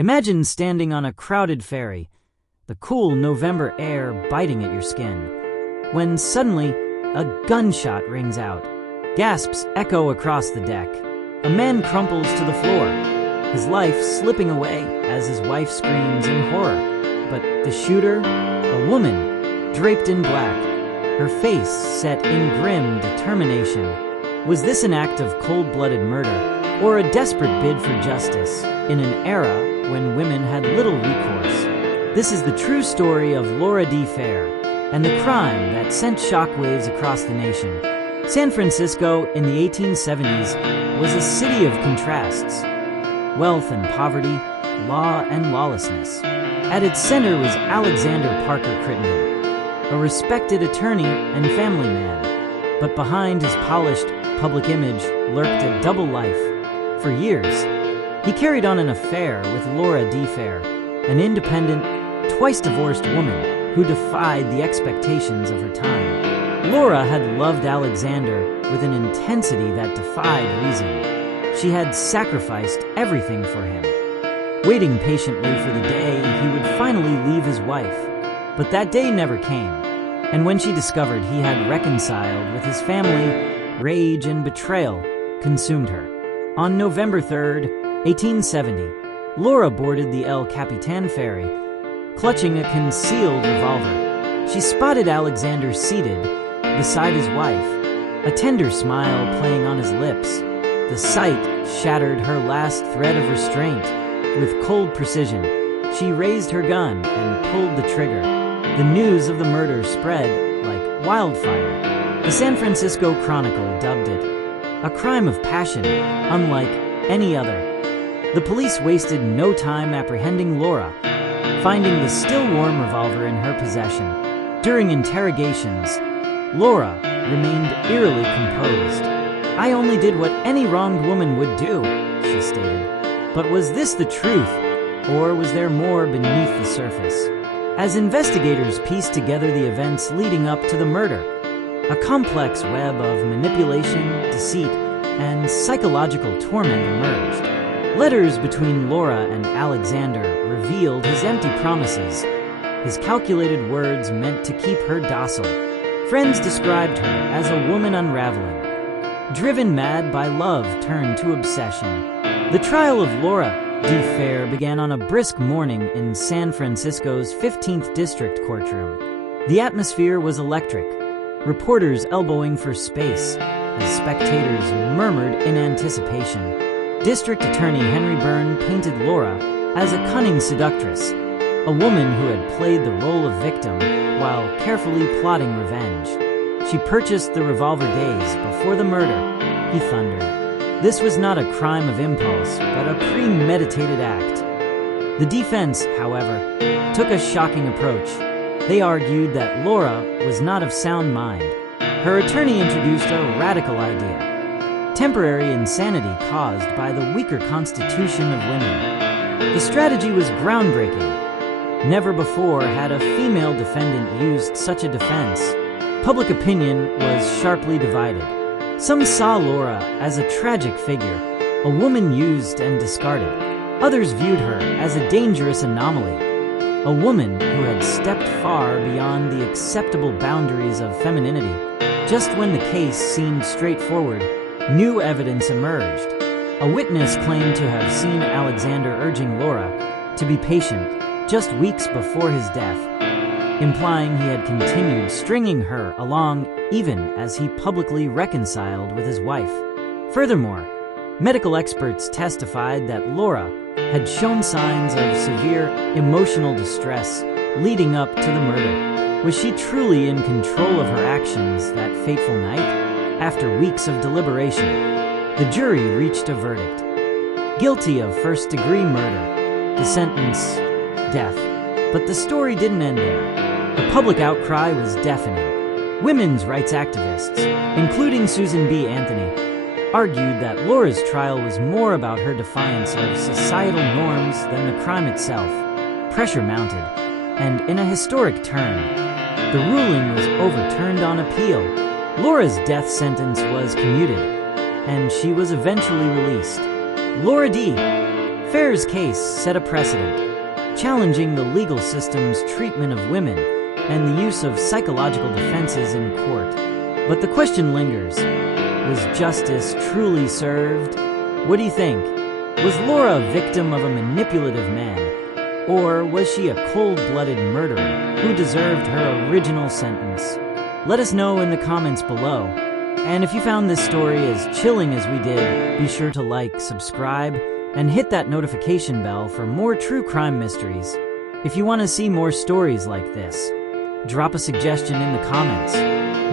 Imagine standing on a crowded ferry, the cool November air biting at your skin, when suddenly a gunshot rings out. Gasps echo across the deck. A man crumples to the floor, his life slipping away as his wife screams in horror. But the shooter, a woman, draped in black, her face set in grim determination. Was this an act of cold-blooded murder, or a desperate bid for justice in an era when women had little recourse? This is the true story of Laura D. Fair and the crime that sent shockwaves across the nation. San Francisco in the 1870s was a city of contrasts: wealth and poverty, law and lawlessness. At its center was Alexander Parker Crittenden, a respected attorney and family man. But behind his polished public image lurked a double life. For years, he carried on an affair with Laura D. Fair, an independent, twice-divorced woman who defied the expectations of her time. Laura had loved Alexander with an intensity that defied reason. She had sacrificed everything for him, waiting patiently for the day he would finally leave his wife. But that day never came, and when she discovered he had reconciled with his family, rage and betrayal consumed her. On November 3rd, 1870, Laura boarded the El Capitan ferry, clutching a concealed revolver. She spotted Alexander seated beside his wife, a tender smile playing on his lips. The sight shattered her last thread of restraint. With cold precision, she raised her gun and pulled the trigger. The news of the murder spread like wildfire. The San Francisco Chronicle dubbed it a crime of passion, unlike any other. The police wasted no time apprehending Laura, finding the still-warm revolver in her possession. During interrogations, Laura remained eerily composed. "I only did what any wronged woman would do," she stated. But was this the truth, or was there more beneath the surface? As investigators pieced together the events leading up to the murder, a complex web of manipulation, deceit, and psychological torment emerged. Letters between Laura and Alexander revealed his empty promises, his calculated words meant to keep her docile. Friends described her as a woman unraveling, driven mad by love turned to obsession. The trial of Laura D. Fair began on a brisk morning in San Francisco's 15th District Courtroom. The atmosphere was electric, reporters elbowing for space as spectators murmured in anticipation. District Attorney Henry Byrne painted Laura as a cunning seductress, a woman who had played the role of victim while carefully plotting revenge. She purchased the revolver days before the murder, he thundered. This was not a crime of impulse, but a premeditated act. The defense, however, took a shocking approach. They argued that Laura was not of sound mind. Her attorney introduced a radical idea: temporary insanity caused by the weaker constitution of women. The strategy was groundbreaking. Never before had a female defendant used such a defense. Public opinion was sharply divided. Some saw Laura as a tragic figure, a woman used and discarded. Others viewed her as a dangerous anomaly, a woman who had stepped far beyond the acceptable boundaries of femininity. Just when the case seemed straightforward, new evidence emerged. A witness claimed to have seen Alexander urging Laura to be patient just weeks before his death, implying he had continued stringing her along even as he publicly reconciled with his wife. Furthermore, medical experts testified that Laura had shown signs of severe emotional distress leading up to the murder. Was she truly in control of her actions that fateful night? After weeks of deliberation, the jury reached a verdict: guilty of first-degree murder. The sentence, death. But the story didn't end there. The public outcry was deafening. Women's rights activists, including Susan B. Anthony, argued that Laura's trial was more about her defiance of societal norms than the crime itself. Pressure mounted, and in a historic turn, the ruling was overturned on appeal. Laura's death sentence was commuted, and she was eventually released. Laura D. Fair's case set a precedent, challenging the legal system's treatment of women and the use of psychological defenses in court. But the question lingers, was justice truly served? What do you think? Was Laura a victim of a manipulative man, or was she a cold-blooded murderer who deserved her original sentence? Let us know in the comments below. And if you found this story as chilling as we did, be sure to like, subscribe, and hit that notification bell for more true crime mysteries. If you want to see more stories like this, drop a suggestion in the comments.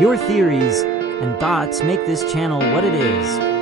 Your theories and thoughts make this channel what it is.